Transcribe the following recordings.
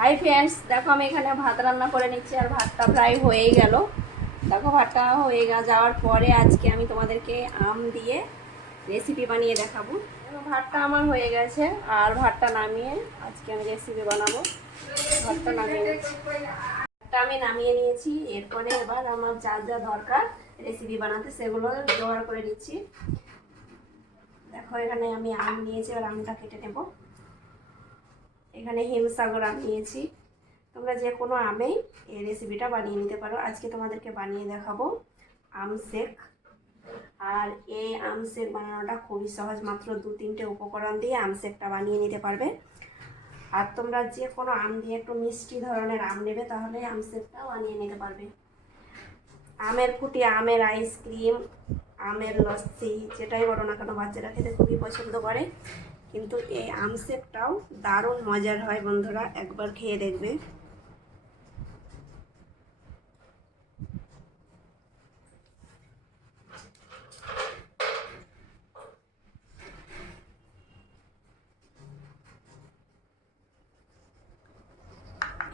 Hi friends, দেখো আমি এখানে ভাত রান্না করে নিচ্ছি আর ভাতটা প্রায় হয়েই গেল। দেখো ভাতটা হয়ে যাওয়ার পরে আজকে আমি তোমাদেরকে আম দিয়ে রেসিপি বানিয়ে দেখাবো। দেখো ভাতটা আমার হয়ে গেছে আর ভাতটা নামিয়ে আজকে আমি রেসিপি বানাবো। ভাতটা নামিয়ে নিচ্ছি, ভাতটা আমি নামিয়ে নিয়েছি। এরপরে এবার আমার যা যা দরকার রেসিপি বানাতে সেগুলো জোগাড় করে নিচ্ছি। দেখো এখানে আমি আম নিয়েছি, আর আমটা কেটে নেব। এখানে হিমসাগর আম নিয়েছি। তোমরা যে কোনো আমেই এই রেসিপিটা বানিয়ে নিতে পারো। আজকে তোমাদেরকে বানিয়ে দেখাবো আম শেক। আর এই আম শেক বানানোটা খুবই সহজ, মাত্র 2-3টে উপকরণ দিয়ে আম শেকটা বানিয়ে নিতে পারবে। আর তোমরা যে কোনো আম দিয়ে একটু মিষ্টি ধরনের আম নেবে, তাহলে আম শেকটা বানিয়ে নিতে পারবে। আমের ফুটি, আমের আইসক্রিম, আমের লস্যি, যেটাই বলো না কেন বাচ্চারা খেতে খুবই পছন্দ করে। কিন্তু এই আম শেকটাও দারুণ মজার হয় বন্ধুরা, একবার খেয়ে দেখবে।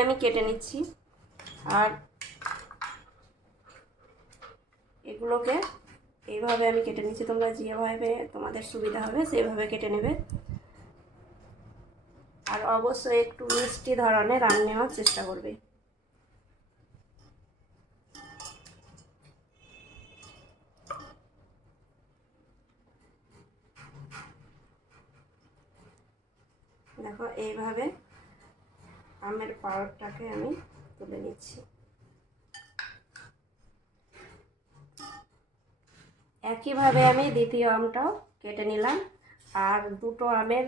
আমি কেটে নিচ্ছি, আর এগুলোকে এইভাবে আমি কেটে নিচ্ছি। তোমরা যেভাবে তোমাদের সুবিধা হবে সেইভাবে কেটে নেবে। আর অবশ্যই একটু মিষ্টি ধরনের আম নেওয়ার চেষ্টা করবে। দেখো এইভাবে আমের পাউডারটাকে আমি তুলে নিচ্ছি। একইভাবে আমি দ্বিতীয় আমটাও কেটে নিলাম। আর দুটো আমের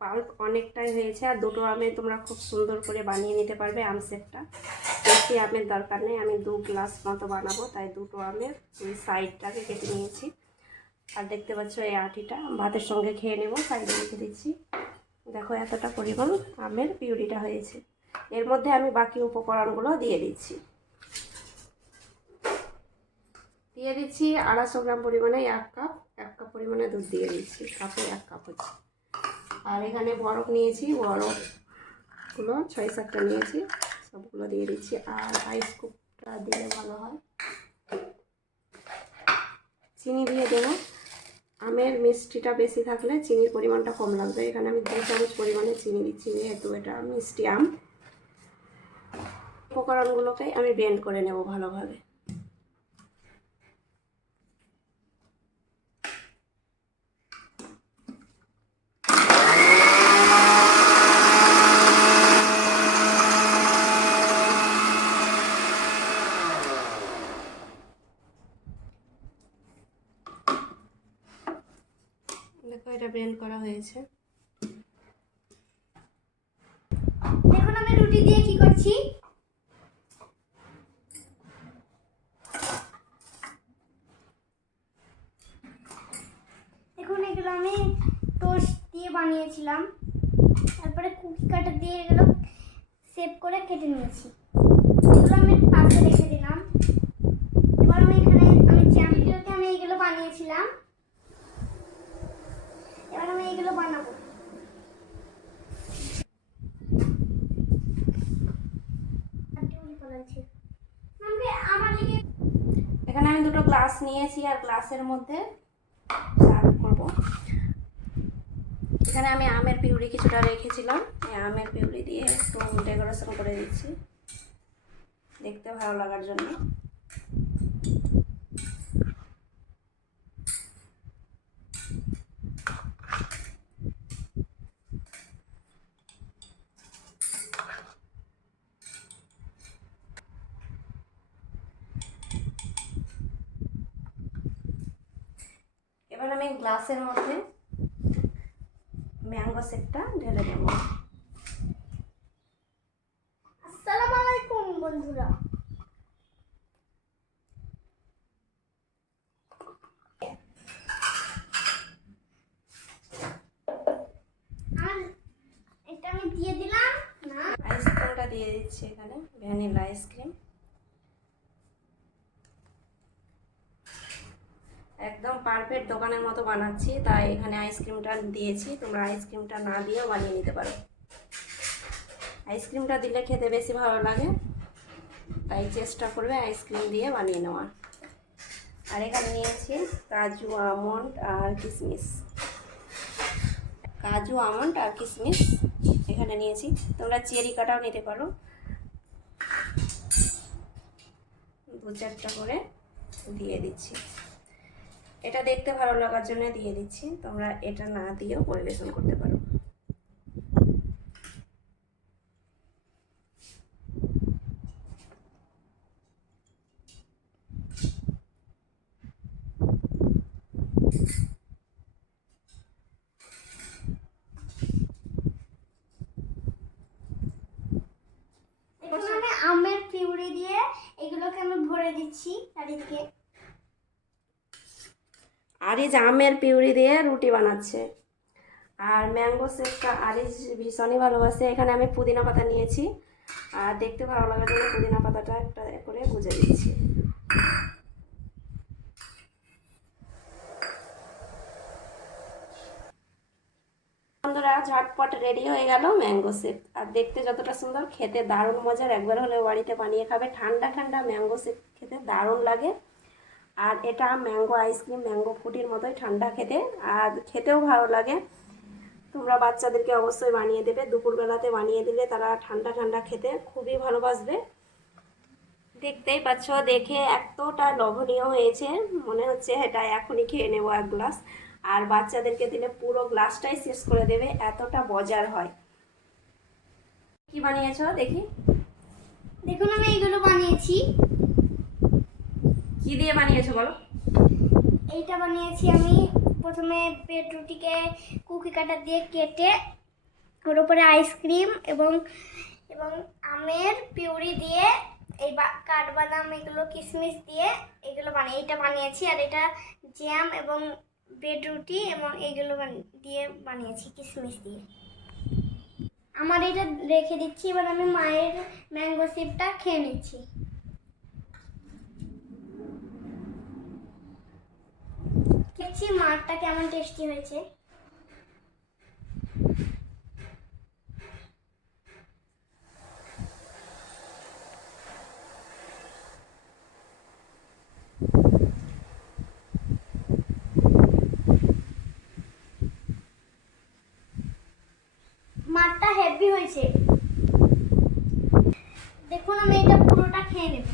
পাল্প অনেকটাই হয়েছে, আর দুটো আমে তোমরা খুব সুন্দর করে বানিয়ে নিতে পারবে আম শেকটা। বেশি আমের দরকার নেই, আমি 2 গ্লাস মতো বানাবো, তাই দুটো আমের ওই সাইডটাকে কেটে নিয়েছি। আর দেখতে পাচ্ছ এই আটিটা ভাতের সঙ্গে খেয়ে নেব, সাইডে রেখে দিচ্ছি। দেখো এতটা পরিমাণ আমের পিউরিটা হয়েছে। এর মধ্যে আমি বাকি উপকরণগুলো দিয়ে দিচ্ছি। দিয়ে দিচ্ছি 250 গ্রাম পরিমাণে 1 কাপ পরিমাণে দুধ দিয়ে দিচ্ছি। কাপে 1 কাপ হচ্ছে। আর এখানে বরফ নিয়েছি, বরফগুলো 6-7টা নিয়েছি, সবগুলো দিয়ে দিচ্ছি। আর আইস কুপটা দিলে ভালো হয়। চিনি দিয়ে দেবো। আমের মিষ্টিটা বেশি থাকলে চিনির পরিমাণটা কম লাগবে। এখানে আমি 2 চামচ পরিমাণে চিনি দিচ্ছি, যেহেতু এটা মিষ্টি আম। উপকরণগুলোকে আমি ব্লেন্ড করে নেব ভালোভাবে। দেখো এটা ব্লেন্ড করা হয়েছে। দেখুন আমি রুটি দিয়ে কি করছি। দেখুন এগুলো আমি টোস্ট দিয়ে বানিয়েছিলাম, তারপরে কুকি কাটার দিয়ে এগুলো শেপ করে কেটে নিয়েছি। এগুলো আমি পাশে রেখে দিলাম। এবার আমি চ্যাম্পিয়নতে আমি এগুলো বানিয়েছিলাম, এবার আমি এগুলো বানাবো। এখানে আমি দুটো গ্লাস নিয়েছি, আর গ্লাসের মধ্যে সার্ভ করব। এখানে আমি আমের পিউরি কিছুটা রেখেছিলাম, এই আমের পিউরি দিয়ে একটু ডেকোরেশন করে দিচ্ছি দেখতে ভালো লাগার জন্য। এবার আমি গ্লাসের মধ্যে ম্যাঙ্গো শেকটা ঢেলে দেবো। আসসালামু আলাইকুম বন্ধুরা। আর এটা আমি দিয়ে দিলাম না, আইসক্রিমটা দিয়ে দিচ্ছি এখানে, ভ্যানিলা আইসক্রিম। একদম পারফেক্ট দোকানের মতো বানাচ্ছি, তাই এখানে আইসক্রিমটা দিয়েছি। তোমরা আইসক্রিমটা না দিয়েও বানিয়ে নিতে পারো। আইসক্রিমটা দিলে খেতে বেশি ভালো লাগে, তাই চেষ্টা করবে আইসক্রিম দিয়ে বানিয়ে নেওয়ার। আর এখানে নিয়েছি কাজু আমন্ড আর কিশমিশ, কাজু আমন্ড আর কিশমিশ এখানে নিয়েছি। তোমরা চেরি কাটাও নিতে পারো, 2-4টা করে দিয়ে দিচ্ছি। এটা দেখতে ভালো লাগার জন্য দিয়ে দিচ্ছি, তোমরা এটা না দিয়েও পরিবেশন করতে পারো। এখন আমি আমের পিউরি দিয়ে এগুলোকে আমি ভরে দিচ্ছি চারিদিকে। আরিজ আমের পিউরি দিয়ে রুটি বানাচ্ছে। আর ম্যাঙ্গো শেকটা আরিজ ভীষণই ভালোবাসে। এখানে আমি পুদিনা পাতা নিয়েছি, আর দেখতে ভালো লাগার জন্য পুদিনা পাতাটা একটা করে গুজে দিচ্ছি। বন্ধুরা, ঝটপট রেডি হয়ে গেল ম্যাঙ্গো শেক। আর দেখতে যতটা সুন্দর, খেতে দারুণ মজার। একবার হলেও বাড়িতে বানিয়ে খাবে। ঠান্ডা ঠান্ডা ম্যাঙ্গো শেক খেতে দারুণ লাগে। আর এটা ম্যাঙ্গো আইসক্রিম, ম্যাঙ্গো ফ্রুটির মতোই ঠান্ডা খেতে, আর খেতেও ভালো লাগে। তোমরা বাচ্চাদেরকে অবশ্যই বানিয়ে দেবে। দুপুরবেলাতে বানিয়ে দিলে তারা ঠান্ডা ঠান্ডা খেতে খুবই ভালোবাসবে। দেখতেই পাচ্ছ, দেখে এতটা লোভনীয় হয়েছে, মনে হচ্ছে এটা এখনই খেয়ে নেবো 1 গ্লাস। আর বাচ্চাদেরকে দিলে পুরো গ্লাসটাই শেষ করে দেবে, এতটা মজার হয়। কি বানিয়েছো দেখি? দেখুন আমি এইগুলো বানিয়েছি। কি দিয়ে বানিয়েছো বলো? এইটা বানিয়েছি আমি প্রথমে ব্রেড রুটিকে কুকি কাটার দিয়ে কেটে ওর উপরে আইসক্রিম এবং এবং আমের পিউরি দিয়ে এই কাঠবাদাম এগুলো কিশমিশ দিয়ে এগুলো এইটা বানিয়েছি। আর এটা জ্যাম এবং ব্রেড রুটি এবং এইগুলো দিয়ে বানিয়েছি কিশমিশ দিয়ে। আমার এটা রেখে দিচ্ছি, এবার আমি মায়ের ম্যাঙ্গো সিপটা খেয়ে নিচ্ছি। দেখছি মারটা কেমন টেস্টি হয়েছে। মারটা হেভি হয়েছে। দেখুন আমি এটা পুরোটা খেয়ে নেব।